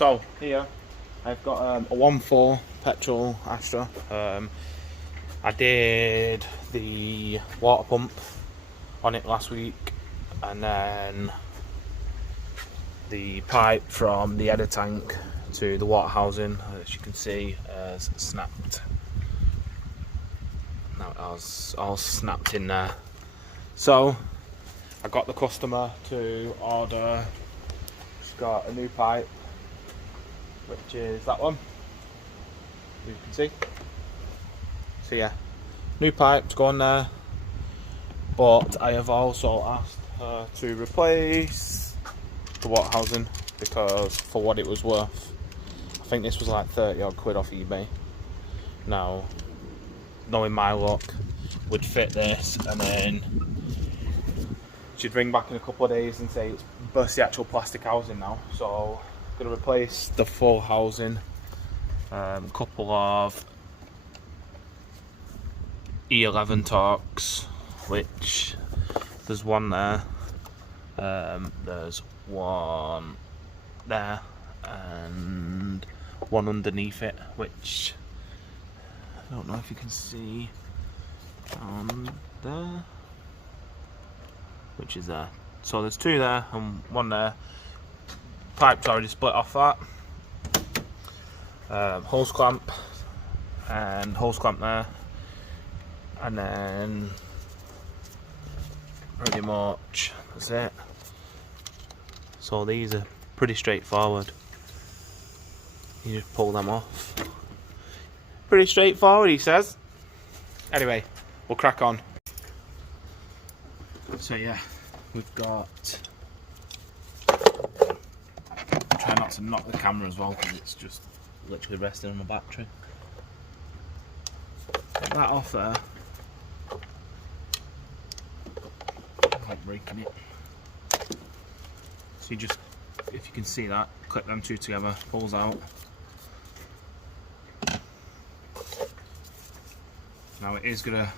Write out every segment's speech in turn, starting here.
So here I've got a 1.4 petrol Astra. I did the water pump on it last week, and then the pipe from the header tank to the water housing, as you can see, has snapped. Now it has all snapped in there. So I got the customer to order. She's got a new pipe, which is that one, you can see. So yeah, new pipe to go on there, but I have also asked her to replace the water housing, because for what it was worth, I think this was like 30 odd quid off eBay. Now, knowing my luck, would fit this, and then she'd ring back in a couple of days and say it's burst the actual plastic housing now. So I'm going to replace the full housing, couple of E11 Torx, which there's one there, there's one there, and one underneath it, which I don't know if you can see down there, which is there. So there's two there and one there. Pipe's already split off that. Hose clamp and hose clamp there, and then pretty much that's it. So these are pretty straightforward. You just pull them off. Pretty straightforward, he says. Anyway, we'll crack on. So yeah, we've got, try not to knock the camera as well, because it's just literally resting on the battery. Get that off there. Not breaking it. So you just, if you can see that, clip them two together, pulls out. Now it is gonna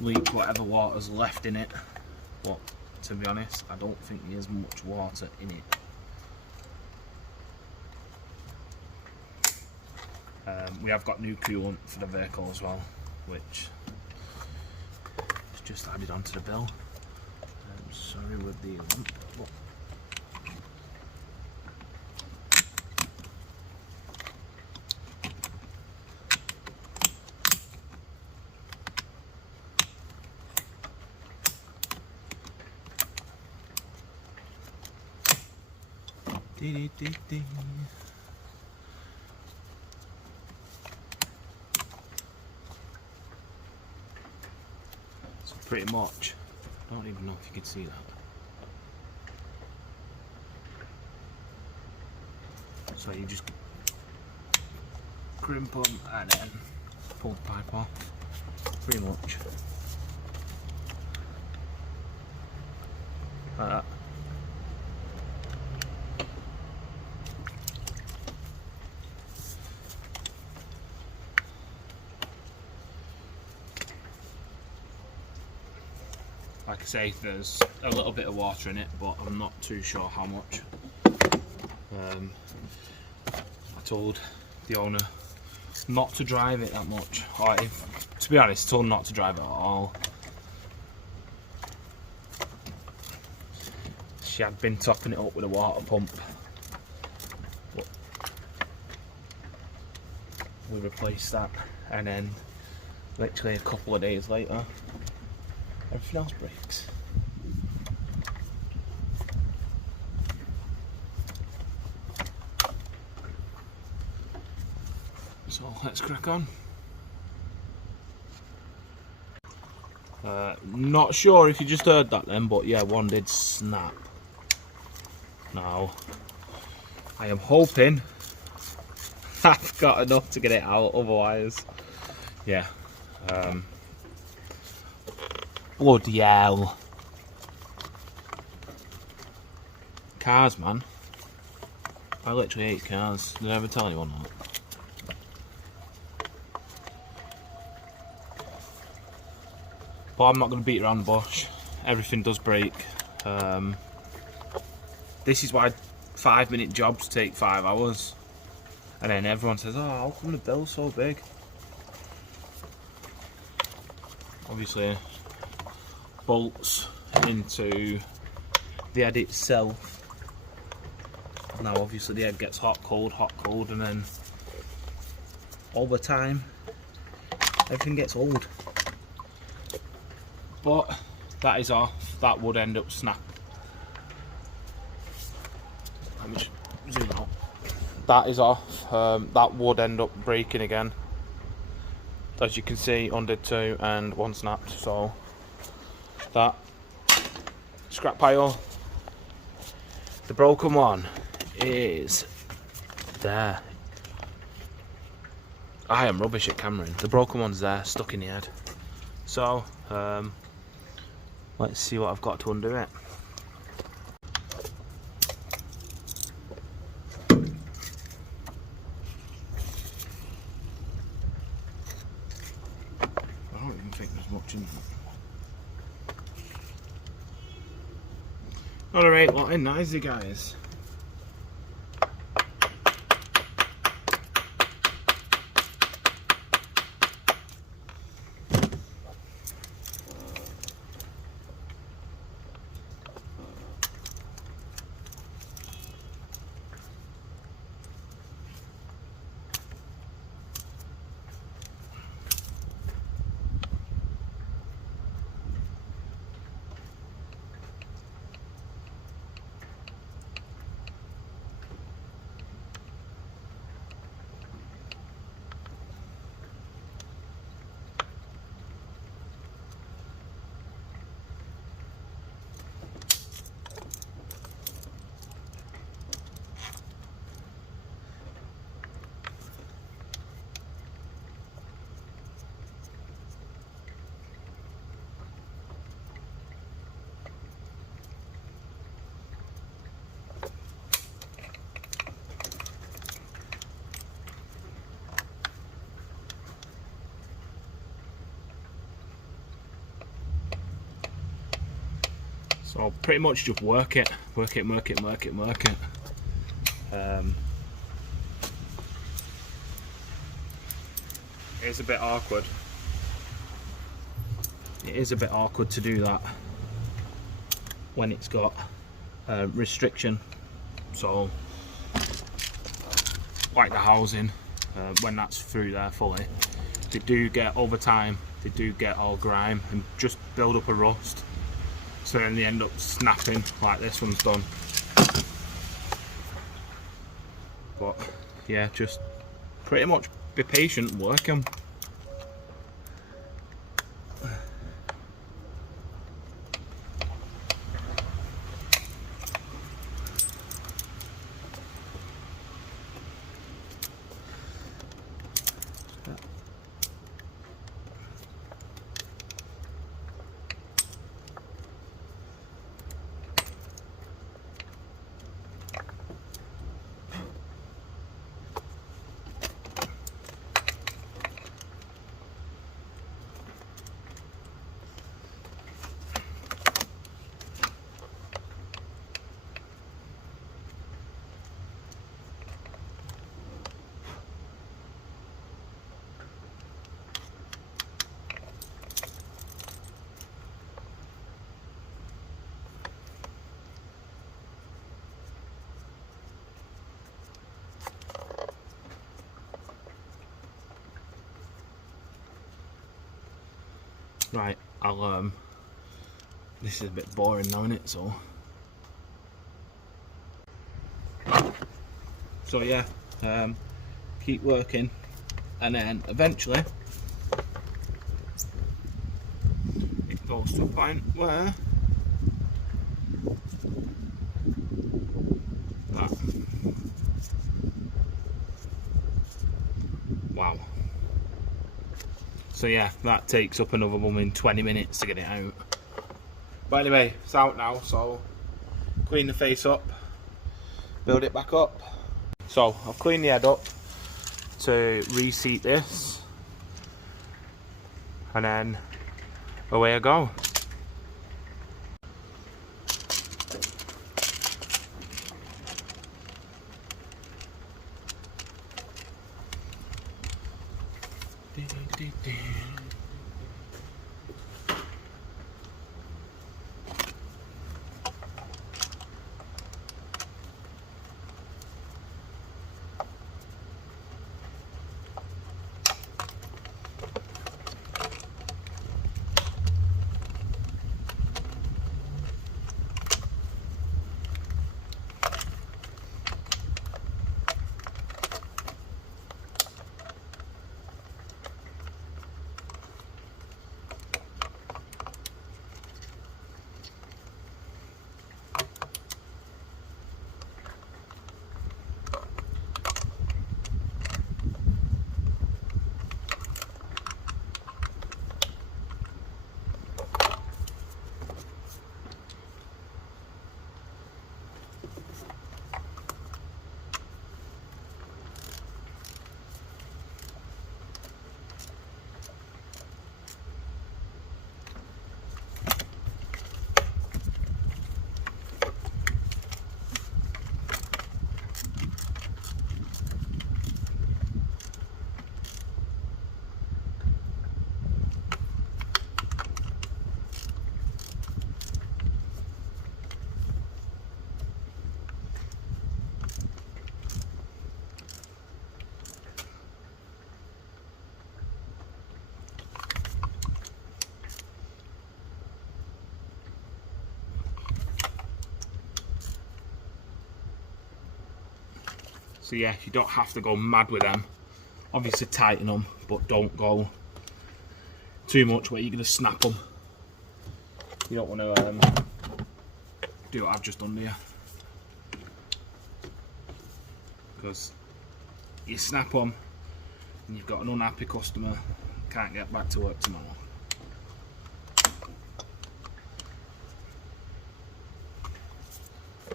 leak whatever water's left in it, but to be honest, I don't think there's much water in it. We have got new coolant for the vehicle as well, which is just added onto the bill. I'm sorry with the lamp. So pretty much, I don't even know if you can see that. So you just crimp them and then pull the pipe off, pretty much. Like that. Like I say, there's a little bit of water in it, but I'm not too sure how much. I told the owner not to drive it that much. To be honest, I told him not to drive it at all. She had been topping it up with a water pump, but we replaced that, and then literally a couple of days later, everything else breaks. So let's crack on. Not sure if you just heard that then, but yeah, one did snap. Now, I am hoping I've got enough to get it out, otherwise, yeah. Bloody hell. Cars, man. I literally hate cars. Did I ever tell you or not? But I'm not going to beat around the bush. Everything does break. This is why 5-minute jobs take 5 hours. And then everyone says, oh, how come the bill's so big? Obviously, bolts into the head itself. Now obviously the head gets hot, cold, and then over time everything gets old. But that is off. That would end up snap. Let me just zoom out. That is off. That would end up breaking again. As you can see, undid 2 and 1 snapped. So that scrap pile. The broken one is there. I am rubbish at cameraing. The broken one's there, stuck in the head. So let's see what I've got to undo it. I don't even think there's much in that. Alright, what a nicey guys. So pretty much just work it. It's a bit awkward. It is a bit awkward to do that when it's got restriction. So like the housing, when that's through there fully, they do get, over time, they do get all grime and just build up a rust. So then they end up snapping like this one's done. But yeah, just pretty much be patient and work them. Right, I'll this is a bit boring now, isn't it? So yeah, keep working, and then eventually it goes to a point where that, wow. So yeah, that takes up another 20 minutes to get it out. But anyway, it's out now, so clean the face up, build it back up. So I've cleaned the head up to reseat this, and then away I go. So yeah, you don't have to go mad with them. Obviously tighten them, but don't go too much where you're going to snap them. You don't want to do what I've just done there. Because you snap them and you've got an unhappy customer, can't get back to work tomorrow.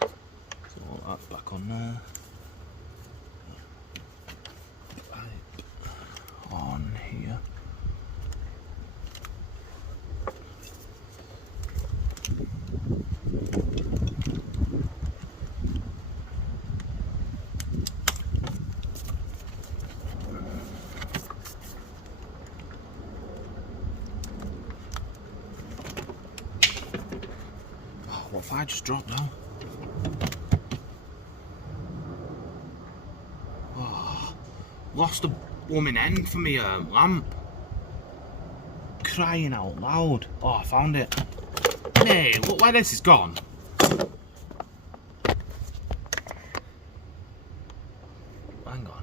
So all that's back on there. On here. Oh, what if I just dropped now? Oh, lost a blooming end for me lamp. Crying out loud. Oh, I found it. Hey, look where this is gone. Hang on.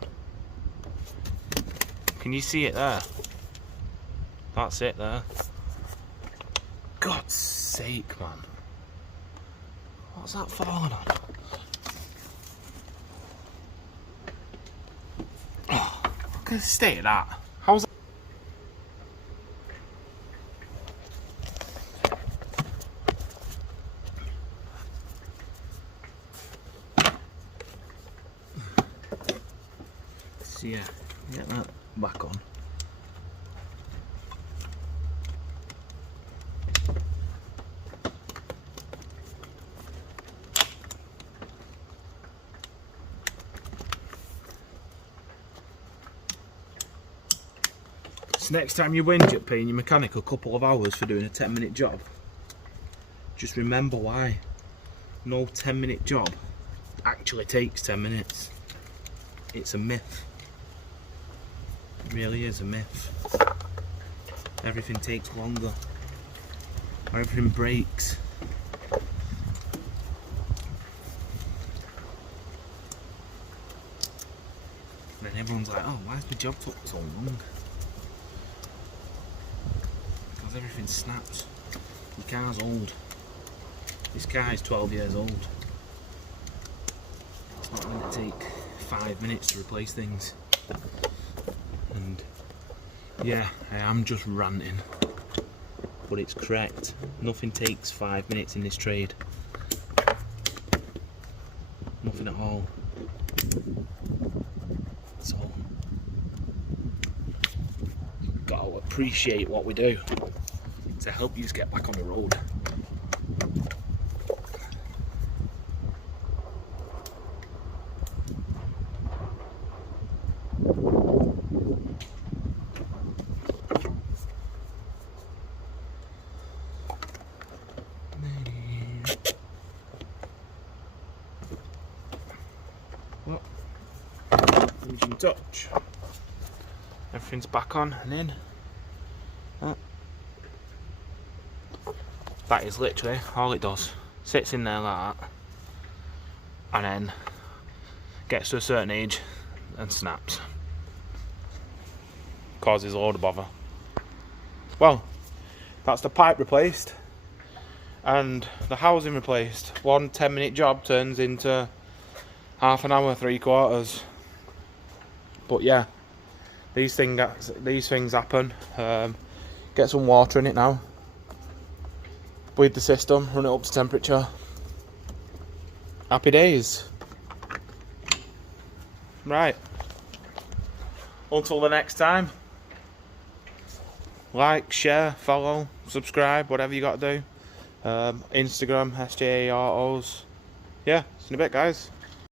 Can you see it there? That's it there. God's sake, man. What's that falling on? Oh, look at the state of that. How's that? So yeah, get that back on. So next time you whinge at paying your mechanic a couple of hours for doing a 10-minute job, just remember why. No 10-minute job actually takes 10 minutes. It's a myth. It really is a myth. Everything takes longer. Everything breaks. And then everyone's like, oh, why's my job took so long? Because everything snaps. Your car's old. This car is 12 years old. It's not going to take 5 minutes to replace things. And yeah, I am just ranting, but it's correct. Nothing takes 5 minutes in this trade. Nothing at all. So you've got to appreciate what we do to help you get back on the road. Oh. Engine touch. Everything's back on and in. Oh. That is literally all it does. Sits in there like that, and then gets to a certain age and snaps. Causes a load of bother. Well, that's the pipe replaced and the housing replaced. One 10-minute job turns into half an hour, 3/4. But yeah, these things happen. Get some water in it now. Bleed the system, run it up to temperature. Happy days. Right. Until the next time. Like, share, follow, subscribe, whatever you got to do. Instagram, SJA Autos. Yeah, see you in a bit, guys.